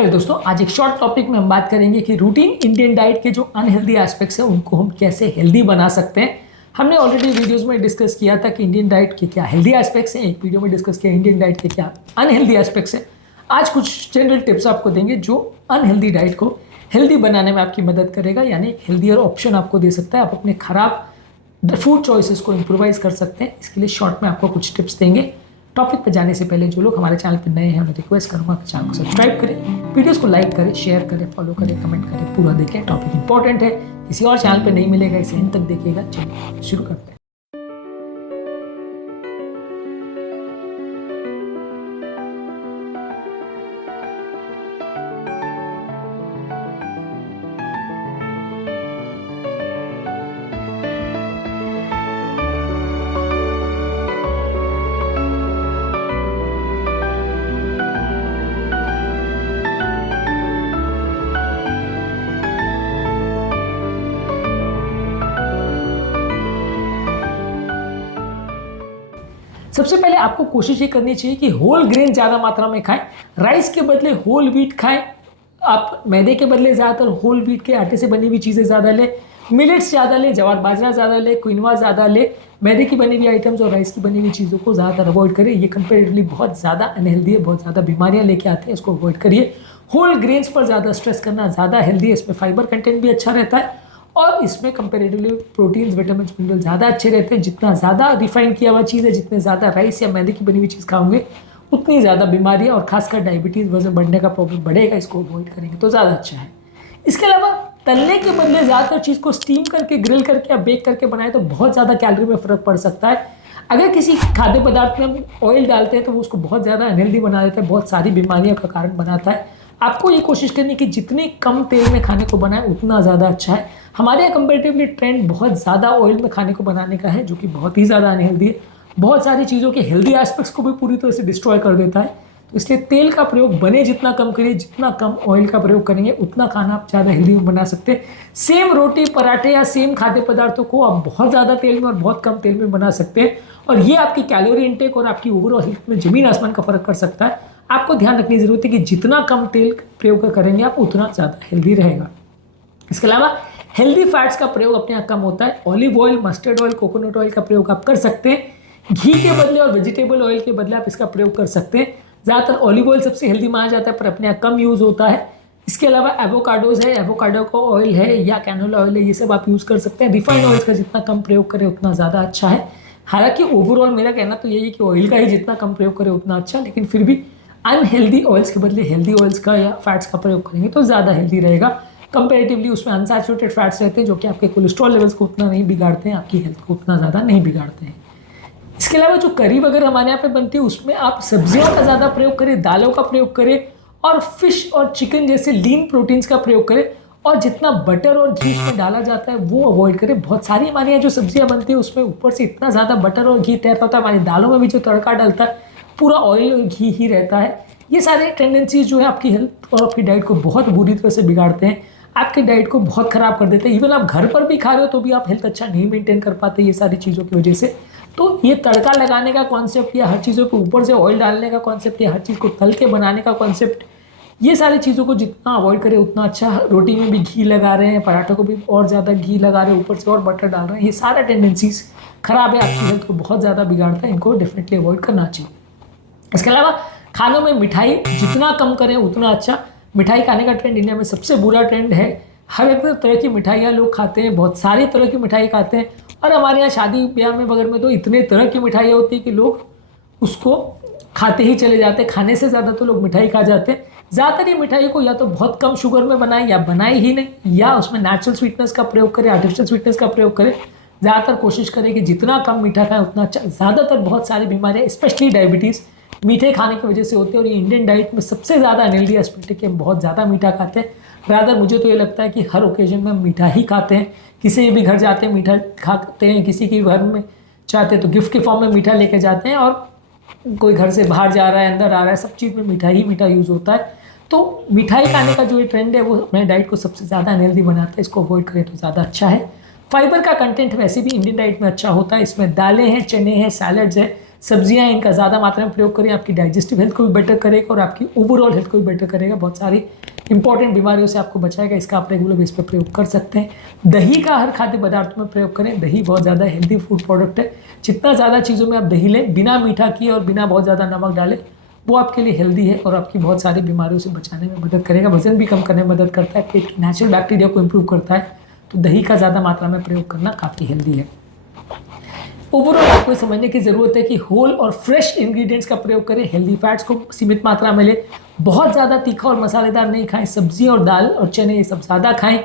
Hello दोस्तों, आज एक शॉर्ट टॉपिक में हम बात करेंगे कि रूटीन इंडियन डाइट के जो अनहेल्दी एस्पेक्ट्स हैं उनको हम कैसे हेल्दी बना सकते हैं। हमने ऑलरेडी वीडियोस में डिस्कस किया था कि इंडियन डाइट के क्या हेल्दी एस्पेक्ट्स हैं, एक वीडियो में डिस्कस किया इंडियन डाइट के क्या अनहेल्दी एस्पेक्ट्स हैं। आज कुछ जनरल टिप्स आपको देंगे जो अनहेल्दी डाइट को हेल्दी बनाने में आपकी मदद करेगा, यानी एक हेल्दियर ऑप्शन आपको दे सकता है। आप अपने खराब फूड चॉइसेस को इम्प्रोवाइज कर सकते हैं। इसके लिए शॉर्ट में आपको कुछ टिप्स देंगे। टॉपिक पर जाने से पहले जो लोग हमारे चैनल पर नए हैं उन्हें रिक्वेस्ट करूँगा कि चैनल को सब्सक्राइब करें, वीडियोस को लाइक करें, शेयर करें, फॉलो करें, कमेंट करें, पूरा देखें। टॉपिक इंपॉर्टेंट है, किसी और चैनल पर नहीं मिलेगा, इसे एंड तक देखिएगा। चलिए शुरू करते हैं। सबसे पहले आपको कोशिश ये करनी चाहिए कि होल ग्रेन ज़्यादा मात्रा में खाएं। राइस के बदले होल व्हीट खाएं। आप मैदे के बदले ज़्यादातर होल व्हीट के आटे से बनी हुई चीज़ें ज़्यादा लें। मिलेट्स ज़्यादा लें, जवार बाजरा ज़्यादा लें, क्विनोआ ज़्यादा लें। मैदे की बनी हुई आइटम्स और राइस की बनी हुई चीज़ों को ज़्यादातर अवॉइड करें। ये कंपेरेटिवली बहुत ज़्यादा अनहेल्दी है, बहुत ज़्यादा बीमारियाँ लेके आते हैं, इसको अवॉइड करिए। होल ग्रेन्स पर ज़्यादा स्ट्रेस करना ज़्यादा हेल्दी है। इसमें फाइबर कंटेंट भी अच्छा रहता है और इसमें कंपेरेटिवली प्रोटीन्स, विटामिन, मिनरल ज़्यादा अच्छे रहते हैं। जितना ज़्यादा रिफाइन किया हुआ चीज़ है, जितने ज़्यादा राइस या मैदे की बनी हुई चीज़ खाओगे उतनी ज़्यादा बीमारियाँ और खासकर डायबिटीज़, वजन बढ़ने का प्रॉब्लम बढ़ेगा। इसको अवॉइड करेंगे तो ज़्यादा अच्छा है। इसके अलावा तलने के बदले ज़्यादातर चीज़ को स्टीम करके, ग्रिल करके या बेक करके बनाए तो बहुत ज़्यादा कैलोरी में फ़र्क पड़ सकता है। अगर किसी खाद्य पदार्थ में हम ऑयल डालते हैं तो वो उसको बहुत ज़्यादा अनहेल्दी बना देता है, बहुत सारी बीमारियों का कारण बनाता है। आपको ये कोशिश करनी है कि जितने कम तेल में खाने को बनाए उतना ज़्यादा अच्छा है। हमारे यहाँ कंपेरेटिवली ट्रेंड बहुत ज़्यादा ऑयल में खाने को बनाने का है, जो कि बहुत ही ज़्यादा अनहेल्दी है। बहुत सारी चीज़ों के हेल्दी एस्पेक्ट्स को भी पूरी तरह से डिस्ट्रॉय कर देता है। तो इसलिए तेल का प्रयोग बने जितना कम करिए, जितना कम ऑयल का प्रयोग करेंगे उतना खाना आप ज़्यादा हेल्दी बना सकते हैं। सेम रोटी, पराठे या सेम खाद्य पदार्थों को आप बहुत ज़्यादा तेल में और बहुत कम तेल में बना सकते हैं और ये आपकी कैलोरी इंटेक और आपकी ओवरऑल हेल्थ में ज़मीन आसमान का फ़र्क कर सकता है। आपको ध्यान रखने की ज़रूरत है कि जितना कम तेल प्रयोग करेंगे आप उतना ज़्यादा हेल्दी रहेगा। इसके अलावा हेल्दी फैट्स का प्रयोग अपने यहाँ कम होता है। Olive oil, mustard oil, coconut oil का प्रयोग आप कर सकते हैं। घी के बदले और वेजिटेबल ऑयल के बदले आप इसका प्रयोग कर सकते हैं। ज़्यादातर ऑलिव ऑयल सबसे हेल्दी माना जाता है पर अपने यहाँ कम यूज़ होता है। इसके अलावा एवोकाडोज है, एवोकाडो का ऑयल है या कैनोला ऑयल है, ये सब आप यूज़ कर सकते हैं। रिफाइंड ऑयल्स का जितना कम प्रयोग करें उतना ज़्यादा अच्छा है। हालांकि ओवरऑल मेरा कहना तो यही है कि ऑयल का ही जितना कम प्रयोग करें उतना अच्छा, लेकिन फिर भी अनहेल्दी ऑयल्स के बदले हेल्दी ऑयल्स का या फैट्स का प्रयोग करेंगे तो ज़्यादा हेल्दी रहेगा। कंपेरेटिवली उसमें अनसैचुरेटेड फैट्स रहते हैं जो कि आपके कोलेस्ट्रॉल लेवल्स को उतना नहीं बिगाड़ते हैं, आपकी हेल्थ को उतना ज़्यादा नहीं बिगाड़ते हैं। इसके अलावा जो करी वगैरह हमारे यहाँ पे बनती है उसमें आप सब्जियों का ज़्यादा प्रयोग करें, दालों का प्रयोग करें और फिश और चिकन जैसे लीन प्रोटीन्स का प्रयोग करें और जितना बटर और घी उसमें डाला जाता है वो अवॉइड करें। बहुत सारी हमारे यहाँ जो सब्जियाँ बनती है उसमें ऊपर से इतना ज़्यादा बटर और घी तैरता होता है। हमारी दालों में भी जो तड़का डलता है पूरा ऑयल और घी ही रहता है। ये सारे टेंडेंसीज जो है आपकी हेल्थ और आपकी डाइट को बहुत बुरी तरह से बिगाड़ते हैं, आपकी डाइट को बहुत ख़राब कर देते हैं। इवन आप घर पर भी खा रहे हो तो भी आप हेल्थ अच्छा नहीं मेंटेन कर पाते ये सारी चीज़ों की वजह से। तो ये तड़का लगाने का कॉन्सेप्ट या हर चीज़ों के ऊपर से ऑयल डालने का कॉन्सेप्ट या हर चीज़ को तल के बनाने का कॉन्सेप्ट, ये सारी चीज़ों को जितना अवॉइड करें उतना अच्छा। रोटी में भी घी लगा रहे हैं, पराठों को भी और ज़्यादा घी लगा रहे हैं, ऊपर से और बटर डाल रहे हैं, ये सारा टेंडेंसीज ख़राब है, आपकी हेल्थ को बहुत ज़्यादा बिगाड़ता है। इनको डेफिनेटली अवॉइड करना चाहिए। इसके अलावा खानों में मिठाई जितना कम करें उतना अच्छा। मिठाई खाने का ट्रेंड इंडिया में सबसे बुरा ट्रेंड है। हर एक तरह की मिठाइयाँ लोग खाते हैं, बहुत सारी तरह की मिठाई खाते हैं और हमारे यहाँ शादी ब्याह में वगैरह में तो इतने तरह की मिठाइयाँ होती है कि लोग उसको खाते ही चले जाते हैं। खाने से ज़्यादा तो लोग मिठाई खा जाते हैं। ज़्यादातर ये मिठाई को या तो बहुत कम शुगर में बनाएं या बनाए ही नहीं, या उसमें नेचुरल स्वीटनेस का प्रयोग करें, आर्टिफिशियल स्वीटनेस का प्रयोग करें। ज़्यादातर कोशिश करें कि जितना कम मीठा खाएं उतना अच्छा। ज़्यादातर बहुत सारी बीमारियाँ स्पेशली डायबिटीज़ मीठे खाने की वजह से होते हैं और ये इंडियन डाइट में सबसे ज़्यादा अनहेल्दी एस्पेक्ट है कि हम बहुत ज़्यादा मीठा खाते हैं। रादर मुझे तो ये लगता है कि हर ओकेजन में हम मीठा ही खाते हैं। किसी भी घर जाते हैं मीठा खाते हैं, किसी के घर में चाहते हैं तो गिफ्ट के फॉर्म में मीठा लेके जाते हैं और कोई घर से बाहर जा रहा है, अंदर आ रहा है, सब चीज़ में मीठा ही मीठा यूज़ होता है। तो मिठाई खाने का जो ये ट्रेंड है वो हमारे डाइट को सबसे ज़्यादा अनहेल्दी बनाता है। इसको अवॉइड करें तो ज़्यादा अच्छा है। फाइबर का कंटेंट वैसे भी इंडियन डाइट में अच्छा होता है। इसमें दालें हैं, चने हैं, सैलड्स है, सब्जियां इनका ज़्यादा मात्रा में प्रयोग करें, आपकी डाइजेस्टिव हेल्थ को भी बेटर करेगा और आपकी ओवरऑल हेल्थ को भी बेटर करेगा, बहुत सारी इंपॉर्टेंट बीमारियों से आपको बचाएगा। इसका आप रेगुलर बेस पर प्रयोग कर सकते हैं। दही का हर खाद्य पदार्थों में प्रयोग करें। दही बहुत ज़्यादा हेल्दी फूड प्रोडक्ट है। जितना ज़्यादा चीज़ों में आप दही लें, बिना मीठा किए और बिना बहुत ज़्यादा नमक डालें, वो आपके लिए हेल्दी है और आपकी बहुत सारी बीमारियों से बचाने में मदद करेगा। वजन भी कम करने में मदद करता है, पेट की नेचुरल बैक्टीरिया को इंप्रूव करता है। तो दही का ज़्यादा मात्रा में प्रयोग करना काफ़ी हेल्दी है। ओवरऑल आपको समझने की ज़रूरत है कि होल और फ्रेश इंग्रेडिएंट्स का प्रयोग करें। हेल्दी फैट्स को सीमित मात्रा में लें। बहुत ज़्यादा तीखा और मसालेदार नहीं खाएं। सब्जियां और दाल और चने ये सब ज़्यादा खाएं।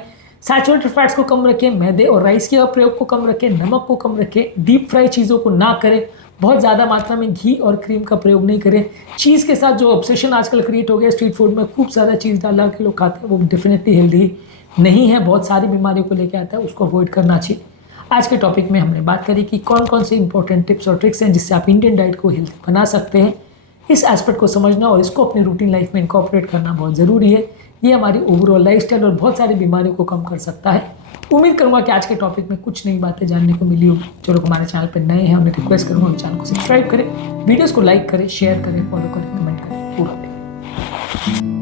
सैचुरेटेड फैट्स को कम रखें। मैदे और राइस के प्रयोग को कम रखें। नमक को कम रखें। डीप फ्राई चीज़ों को ना करें। बहुत ज़्यादा मात्रा में घी और क्रीम का प्रयोग नहीं करें। चीज़ के साथ जो ऑब्सेशन आजकल क्रिएट हो गया स्ट्रीट फूड में, खूब ज़्यादा चीज़ डाल के लोग खाते हैं, वो डेफिनेटली हेल्दी नहीं है, बहुत सारी बीमारियों को लेकर आता है, उसको अवॉइड करना चाहिए। आज के टॉपिक में हमने बात करी कि कौन कौन से इंपॉर्टेंट टिप्स और ट्रिक्स हैं जिससे आप इंडियन डाइट को हेल्दी बना सकते हैं। इस एस्पेक्ट को समझना और इसको अपनी रूटीन लाइफ में इनकॉर्पोरेट करना बहुत ज़रूरी है। ये हमारी ओवरऑल लाइफस्टाइल और बहुत सारी बीमारियों को कम कर सकता है। उम्मीद करूँगा कि आज के टॉपिक में कुछ नई बातें जानने को मिली होगी। जो लोग हमारे चैनल पर नए हैं उन्हें रिक्वेस्ट करूँगा कि चैनल को सब्सक्राइब करें, वीडियोज़ को लाइक करें, शेयर करें, फॉलो करें, कमेंट करें। पूरा